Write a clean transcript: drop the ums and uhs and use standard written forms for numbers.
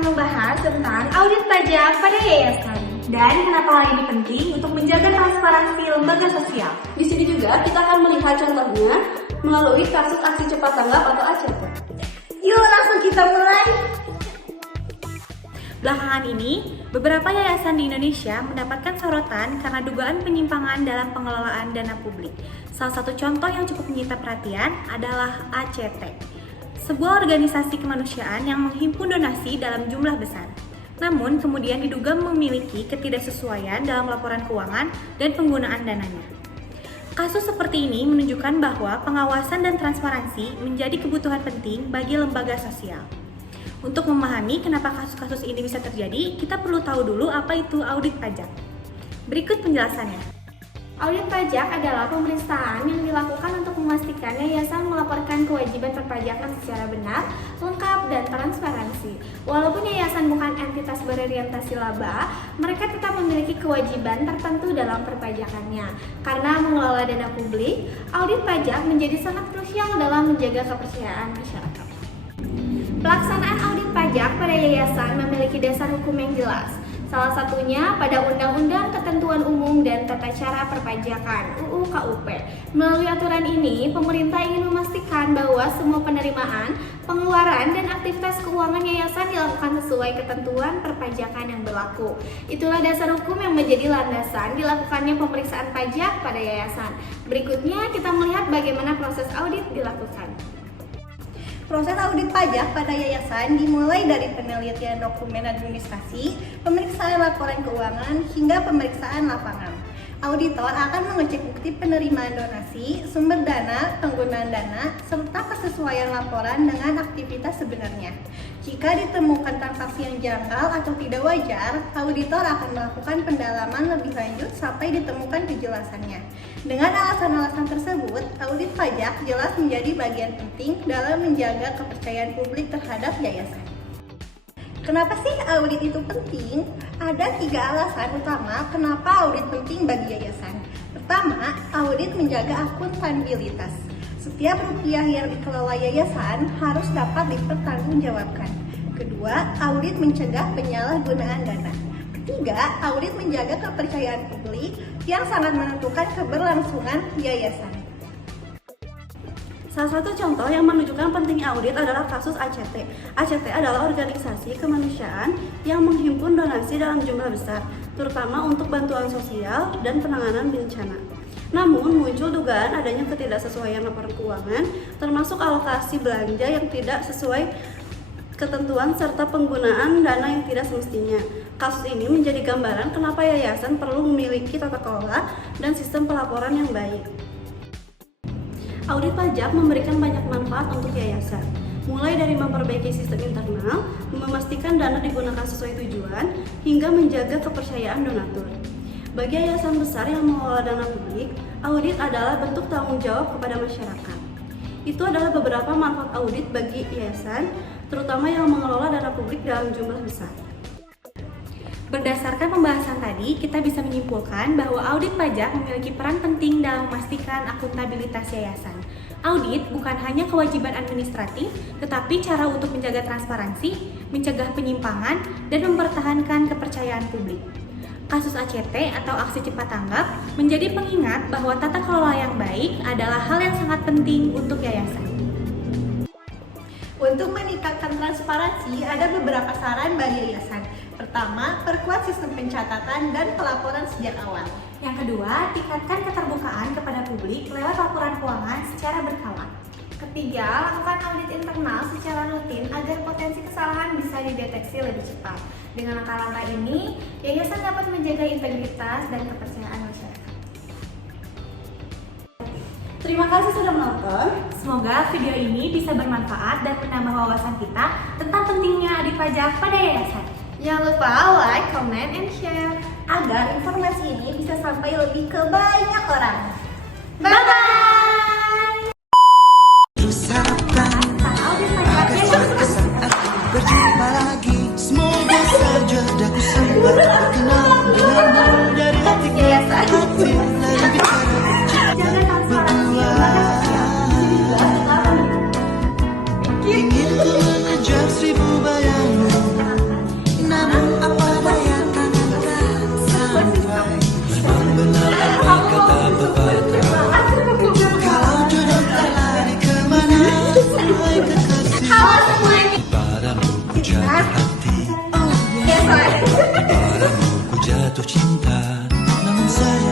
membahas tentang audit pajak pada yayasan. Dan kenapa hal ini penting untuk menjaga transparansi lembaga sosial. Di sini juga kita akan melihat contohnya melalui kasus aksi cepat tanggap atau ACT. Yuk langsung kita mulai. Belakangan ini, beberapa yayasan di Indonesia mendapatkan sorotan karena dugaan penyimpangan dalam pengelolaan dana publik. Salah satu contoh yang cukup menyita perhatian adalah ACT, sebuah organisasi kemanusiaan yang menghimpun donasi dalam jumlah besar. Namun kemudian diduga memiliki ketidaksesuaian dalam laporan keuangan dan penggunaan dananya. Kasus seperti ini menunjukkan bahwa pengawasan dan transparansi menjadi kebutuhan penting bagi lembaga sosial. Untuk memahami kenapa kasus-kasus ini bisa terjadi, kita perlu tahu dulu apa itu audit pajak. Berikut penjelasannya. Audit pajak adalah pemeriksaan yang dilakukan untuk memastikan yayasan melaporkan kewajiban perpajakan secara benar, lengkap, dan transparansi. Walaupun yayasan bukan entitas berorientasi laba, mereka tetap memiliki kewajiban tertentu dalam perpajakannya. Karena mengelola dana publik, audit pajak menjadi sangat krusial dalam menjaga kepercayaan masyarakat. Pelaksanaan audit pajak pada yayasan memiliki dasar hukum yang jelas. Salah satunya pada Undang-Undang Ketentuan Umum dan Tata Cara Perpajakan (UU KUP). Melalui aturan ini, pemerintah ingin memastikan bahwa semua penerimaan, pengeluaran, dan aktivitas keuangan yayasan dilakukan sesuai ketentuan perpajakan yang berlaku. Itulah dasar hukum yang menjadi landasan dilakukannya pemeriksaan pajak pada yayasan. Berikutnya kita melihat bagaimana proses audit dilakukan. Proses audit pajak pada yayasan dimulai dari penelitian dokumen administrasi, pemeriksaan laporan keuangan, hingga pemeriksaan lapangan. Auditor akan mengecek bukti penerimaan donasi, sumber dana, penggunaan dana, serta kesesuaian laporan dengan aktivitas sebenarnya. Jika ditemukan transaksi yang janggal atau tidak wajar, auditor akan melakukan pendalaman lebih lanjut sampai ditemukan kejelasannya. Dengan alasan-alasan tersebut, audit pajak jelas menjadi bagian penting dalam menjaga kepercayaan publik terhadap yayasan. Kenapa sih audit itu penting? Ada 3 alasan utama kenapa audit penting bagi yayasan. Pertama, audit menjaga akuntabilitas. Setiap rupiah yang dikelola yayasan harus dapat dipertanggungjawabkan. Kedua, audit mencegah penyalahgunaan dana. Ketiga, audit menjaga kepercayaan publik yang sangat menentukan keberlangsungan yayasan. Salah satu contoh yang menunjukkan pentingnya audit adalah kasus ACT. ACT adalah organisasi kemanusiaan yang menghimpun donasi dalam jumlah besar, terutama untuk bantuan sosial dan penanganan bencana. Namun, muncul dugaan adanya ketidaksesuaian laporan keuangan, termasuk alokasi belanja yang tidak sesuai ketentuan serta penggunaan dana yang tidak semestinya. Kasus ini menjadi gambaran kenapa yayasan perlu memiliki tata kelola dan sistem pelaporan yang baik. Audit pajak memberikan banyak manfaat untuk yayasan, mulai dari memperbaiki sistem internal, memastikan dana digunakan sesuai tujuan, hingga menjaga kepercayaan donatur. Bagi yayasan besar yang mengelola dana publik, audit adalah bentuk tanggung jawab kepada masyarakat. Itu adalah beberapa manfaat audit bagi yayasan, terutama yang mengelola dana publik dalam jumlah besar. Berdasarkan pembahasan tadi, kita bisa menyimpulkan bahwa audit pajak memiliki peran penting dalam memastikan akuntabilitas yayasan. Audit bukan hanya kewajiban administratif, tetapi cara untuk menjaga transparansi, mencegah penyimpangan, dan mempertahankan kepercayaan publik. Kasus ACT atau aksi cepat tanggap menjadi pengingat bahwa tata kelola yang baik adalah hal yang sangat penting untuk yayasan. Untuk meningkatkan transparansi, ada beberapa saran bagi yayasan. Pertama, perkuat sistem pencatatan dan pelaporan sejak awal. Yang kedua, tingkatkan keterbukaan kepada publik lewat laporan keuangan secara berkala. Ketiga, lakukan audit internal secara rutin agar potensi kesalahan bisa dideteksi lebih cepat. Dengan langkah-langkah ini, yayasan dapat menjaga integritas dan kepercayaan masyarakat. Terima kasih sudah menonton. Semoga video ini bisa bermanfaat dan menambah wawasan kita tentang pentingnya audit pajak pada yayasan. Jangan lupa like, comment, and share Agar informasi ini bisa sampai lebih ke banyak orang. Bye-bye! Terus harapkan agar suatu saat berjumpa lagi. Semoga saja daku sempat berkenal denganmu dari hati ke hati. Lalu bicara berdua. Ingin ku mengejar 1000 bayangan Padamu ku jatuh cinta, namun sayang